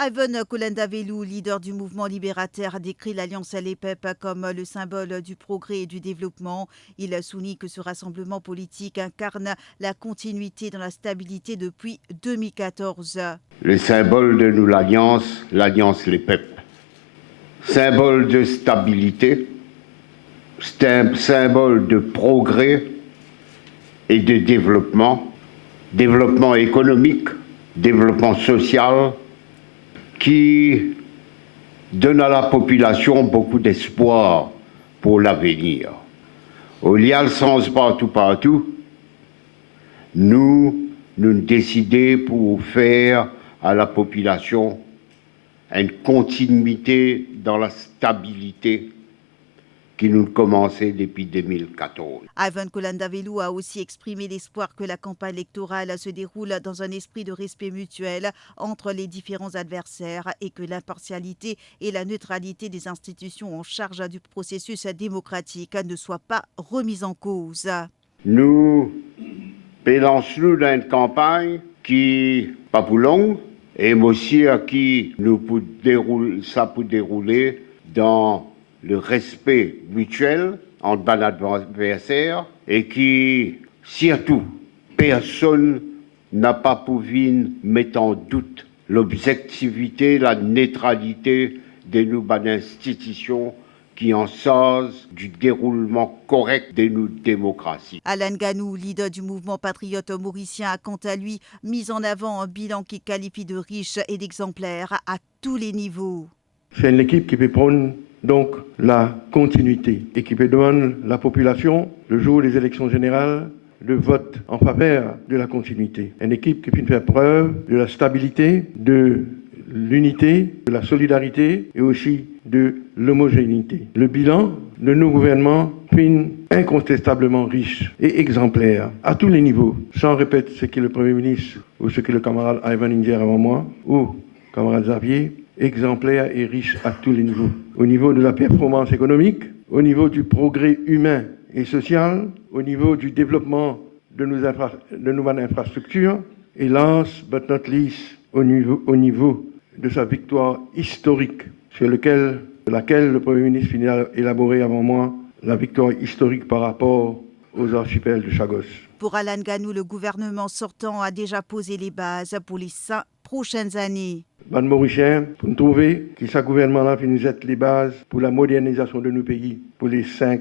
Ivan Kolandavelou, leader du mouvement libérateur, décrit l'Alliance LEPEP comme le symbole du progrès et du développement. Il souligne que ce rassemblement politique incarne la continuité dans la stabilité depuis 2014. Le symbole de nous, l'Alliance LEPEP. Symbole de stabilité, c'est un symbole de progrès et de développement économique, développement social, qui donne à la population beaucoup d'espoir pour l'avenir. Il y a le sens partout. Nous décidons pour faire à la population une continuité dans la stabilité qui nous commençait depuis 2014. Ivan Kolandavelou a aussi exprimé l'espoir que la campagne électorale se déroule dans un esprit de respect mutuel entre les différents adversaires et que l'impartialité et la neutralité des institutions en charge du processus démocratique ne soient pas remises en cause. Nous pélançons dans une campagne qui pas pour longue et aussi qui nous peut dérouler dans le respect mutuel entre les adversaires et qui, surtout, personne n'a pas pu mettre en doute l'objectivité, la neutralité de nos institutions qui en sortent du déroulement correct de nos démocraties. Alain Ganou, leader du mouvement patriote mauricien, a quant à lui mis en avant un bilan qui qualifie de riche et d'exemplaire à tous les niveaux. C'est une équipe qui peut prendre donc la continuité et qui peut demander à la population, le jour des élections générales, de vote en faveur de la continuité. Une équipe qui peut faire preuve de la stabilité, de l'unité, de la solidarité et aussi de l'homogénéité. Le bilan de nos gouvernements est incontestablement riche et exemplaire à tous les niveaux. Sans répéter ce que le Premier ministre ou ce que le camarade Ivan Indier avant moi ou le camarade Xavier, exemplaire et riche à tous les niveaux. Au niveau de la performance économique, au niveau du progrès humain et social, au niveau du développement de nouvelles infrastructures, et last but not least, au niveau de sa victoire historique, sur laquelle le Premier ministre finit à élaborer avant moi la victoire historique par rapport aux archipels de Chagos. Pour Alain Ganou, le gouvernement sortant a déjà posé les bases pour les 5 prochaines années. Ban Mauricien, pour nous trouver que ce gouvernement-là finit nous être les bases pour la modernisation de nos pays pour les 5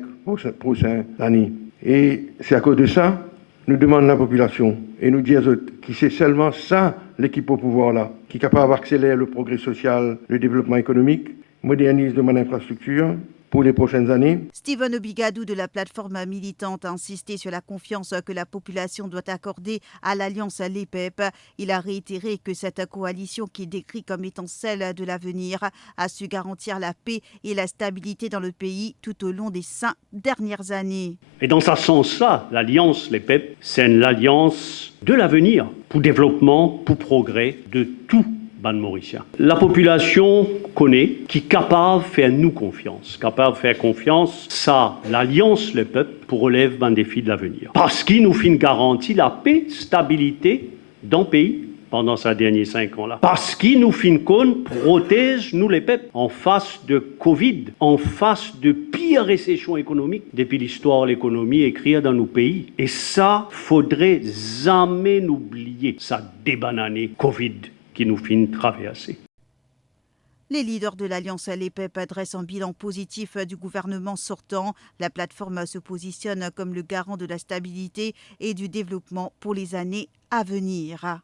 prochaines années. Et c'est à cause de ça, nous demandons à la population et nous disons aux autres que c'est seulement ça l'équipe au pouvoir là, qui est capable d'accélérer le progrès social, le développement économique, modernise nos infrastructures pour les prochaines années. Steven Obigadou de la plateforme militante a insisté sur la confiance que la population doit accorder à l'Alliance LEPEP. Il a réitéré que cette coalition, qui est décrite comme étant celle de l'avenir, a su garantir la paix et la stabilité dans le pays tout au long des 5 dernières années. Et dans ce sens-là, l'Alliance LEPEP, c'est une alliance de l'avenir, pour développement, pour progrès de tout ban mauricien. La population connaît, qui est capable de faire nous confiance. Capable de faire confiance, ça, l'Alliance LEPEP, pour relever un défi de l'avenir. Parce qu'il nous fait une garantie la paix, stabilité dans le pays pendant ces derniers 5 ans-là. Parce qu'il nous fait une protège nous les peuples en face de Covid, en face de pire récession économique depuis l'histoire de l'économie écrite dans nos pays. Et ça, faudrait jamais oublier ça débanané Covid qui nous fait traverser. Les leaders de l'Alliance LEPEP dressent un bilan positif du gouvernement sortant. La plateforme se positionne comme le garant de la stabilité et du développement pour les années à venir.